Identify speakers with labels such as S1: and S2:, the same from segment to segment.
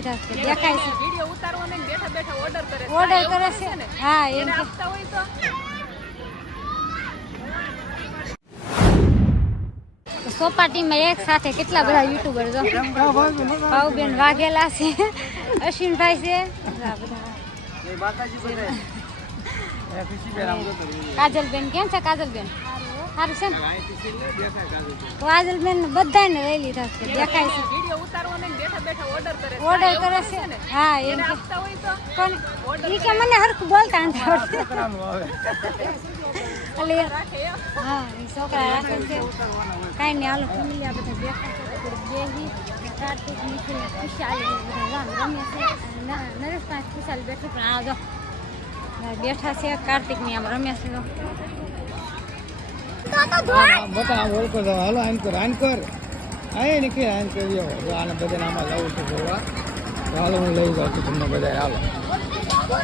S1: લીધા છે દેખાય છે.
S2: વિડિયો ઉતારવો ને બેઠા બેઠા ઓર્ડર કરે છે.
S1: ઓર્ડર કરે છે હા એમ
S2: એને આપતા હોય તો.
S1: સોપાટીમાં એક સાથે કેટલા બધા યુટ્યુબર જો. ભાવબેન વાઘેલા છે અશ્વિનભાઈ છે. કાજલબેન કેમ છે કાજલબેન? સારું છે ને. કાજલબેન બધાને લઈ લીધા છે દેખાય છે.
S2: વિડિયો ઉતારવો ને બેઠા બેઠા ઓર્ડર કરે છે.
S1: ઓર્ડર કરે
S2: છે. ને?
S1: હા એ
S2: એને આપતા હોય તો?
S1: પણ ઈ કે મને હરખું બોલતા નથી આવડતું. એટલે
S2: રાખે
S1: હા એ છોકરા રાખે છે. કાંઈ નહીં હાલો ફેમિલી આ બધા દેખાય છે કાર્તિક નિખિલ ને ખુશાલ બધા રામ રમે છે. નરેશ પાસે ખુશાલ બેઠું પણ આ જો બેઠા છે કાર્તિકની આમ રમ્યા છે
S3: આમ ઓળખો તો હાલો આન કર આન કર. આય નીકળી આન કરી આવો. જો આને આમાં લાવું છું જોવા. હાલો, હું લઈ જાઉં છું તમને બધા હાલો.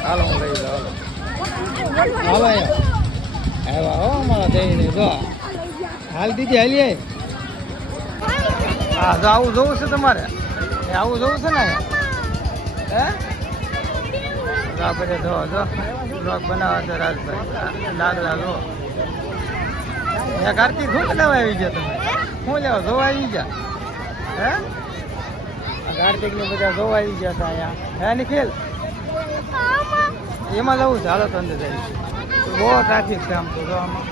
S3: હાલો, હું લઈ જાઉં, હાલો. હાલો અહીંયા આવ્યા હો અમારા દઈને જો. હાલ દીદી હાલીએ હા તો આવું જોવું છે તમારે? આવું જોવું છે ને હે? તો આ જો જો. બ્લોગ બનાવવા છે રાજભાઈ. લાગ જો. એ કાર્તિક શું લેવા આવી ગયા તમે? શું લેવા જોવા આવી ગયા? હે? કાર્તિક ને બધા જોવા આવી ગયા હતા અહીંયા. હે નિખિલ? એમાં જવું છે? હાલો તંદર જાય બહુ ટ્રાફિક છે આમ તો જો આમાં.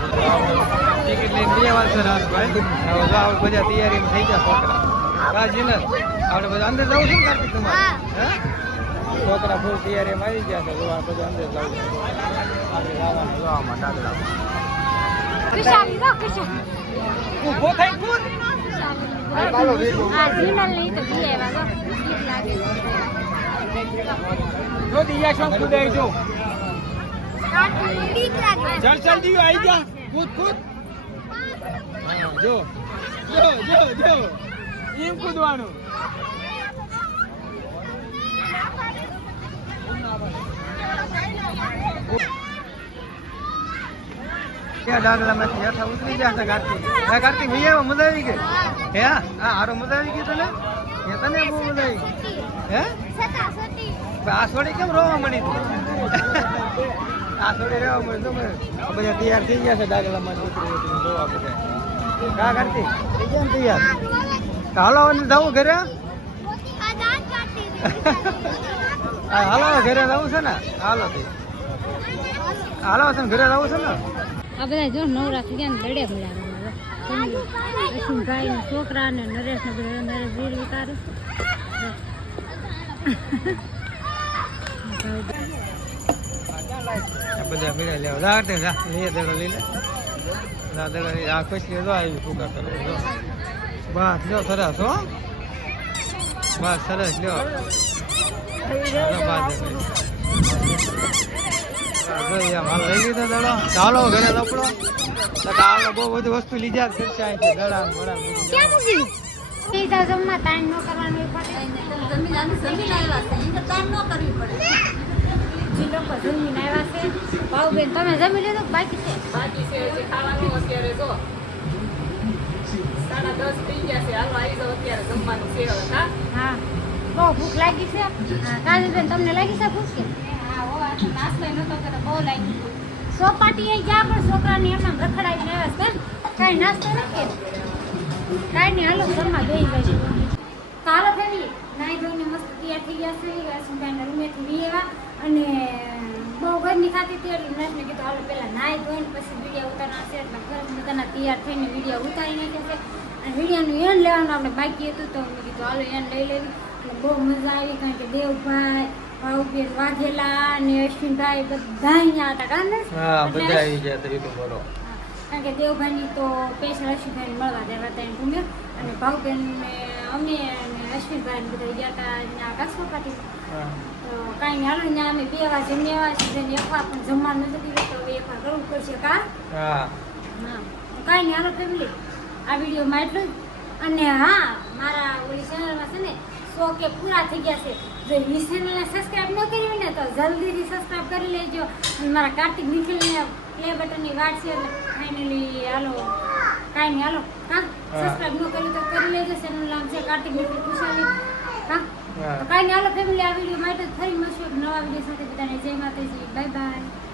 S3: ટિકિટ લઈને બે વાર છે રાજભાઈ. બધા તૈયારી થઈ ગયા છોકરા રાજીને આપણે બધા અંદર જવું છે કાર્તિક તમારે? છોકરા ફૂલ તૈયારીમાં આવી ગયા છે જોવા બધું અંદર જવું આપણે જવાનું જોવામાં દાદરા
S1: જો
S3: થઈ
S1: જો
S3: જો દિયા જો આવી જા. કૂદ કૂદ જો. જો જો જો. એમ કૂદવાનું. ડાગલામાંથી આવી ગઈ? હે? હા કેમ રોવા મળી આ છોડી રહેવા મળી તો બધા તૈયાર થઈ ગયા છે ડાગલામાં ઉતરી ઉતરી બધા. કા કાર્તિક થઈ ગયા તૈયાર? તો હાલો જવું ઘરે. હા, હાલો ઘરે જવું છે ને? હાલો હાલો છે ને ઘરે જવું છે ને?
S1: આ બધા જો નવરા થઈ ગયા ને દડે ભર્યા અશ્વિનભાઈ ને છોકરા ને નરેશ ને બધા. નરેશ વીર
S3: બધા લેવા. જા દડો લઈ લે જા દડો આ કઈ લો આવી કરો જો. બસ લ્યો સરસ હો. બસ સરસ લ્યો. ચાલો ઘરે લપડો. આપણે બહુ બધી વસ્તુ લીધા જ કરશે અહીંથી દડા ને બડા
S1: જમવા તાણ ન કરવાનું પડે. તમે જમી લીધું બાકી છે?
S2: બાકી છે ખાવાનું અત્યારે જો સાડા દસ થઈ ગયા છે. હાલો આવી જાઓ અત્યારે જમવાનું છે હવે હા?
S1: હા. બહુ ભૂખ લાગી છે? હા કાજલબેન તમને લાગી છે ભૂખ કે?
S2: હા હો આ તો નાસ્તો નતો બહુ લાગી
S1: સોપાટી એ ગયા પણ છોકરાને એમને રખડાવીને આવ્યા છે કાંઈ નાસ્તો નથી કાંઈ નહીં હાલો ઘરમાં બેસી ગઈ તો હાલો ફેમિલી નાઈ ધોઈને મસ્ત તૈયાર થઈ ગયા છે. અશ્વિનભાઈના રૂમેથી બી આવ્યા અને બહુ ઘરની ખાતી હતી એટલે નરેશને કીધું હાલો પહેલાં નાઈ ધોઈને પછી વીડિયો ઉતારના બધાના તૈયાર થઈને વીડિયો ઉતારી નાખ્યા છે. અને વિડીયોનું એન લેવાનું આપણે બાકી હતું તો મેં કીધું હાલો એન લઈ લેવી એટલે બહુ મજા આવી કારણ કે દેવભાઈ ભાવબેન વાઘેલા અને અશ્વિનભાઈ બધા અહીંયા હતા કાં નરેશ?
S3: હા
S1: એટલે
S3: બધા આવી ગયા બોલો.
S1: કારણ કે દેવભાઈની તો પેશ અશ્વિનભાઈને મળવા દેવા હતા એમ ઘૂમ્યો અને ભાવબેન ને અમે અને અશ્વિનભાઈ બધા ગયા હતા અહીંયા કાસવાપાટી
S3: પાટી.
S1: તો કાંઈ હાલો ત્યાં અમે બે વાર જમ્યા આવ્યા છે એક વાર પણ જમવાનું નથી તો હવે એકવાર કરવું પડશે કા?
S3: હા.
S1: કાંઈ નહીં આનો ફેમિલી આ વિડીયોમાં એટલું જ. અને હા મારા ઓલી ચેનલમાં છે ને સો કે પૂરા થઈ ગયા છે. જો એ ચેનલને સબસ્ક્રાઈબ ન કરી હોય ને તો જલ્દીથી સબસ્ક્રાઈબ કરી લેજો. અને મારા કાર્તિક નિખિલને પ્લે બટનની વાત છે એટલે ફાઇનલી હાલો. કાંઈ નહીં હાલો. હા સબસ્ક્રાઈબ ન કર્યું તો કરી લેજો. ચેનલ નામ છે કાર્તિક મીઠી ખુશાલી હા. કાંઈ નહીં હાલો ફેમિલી આ વીડિયો માટે ફરી મળશું નવા વીડિયો સાથે. બધાને જય માતાજી. Bye bye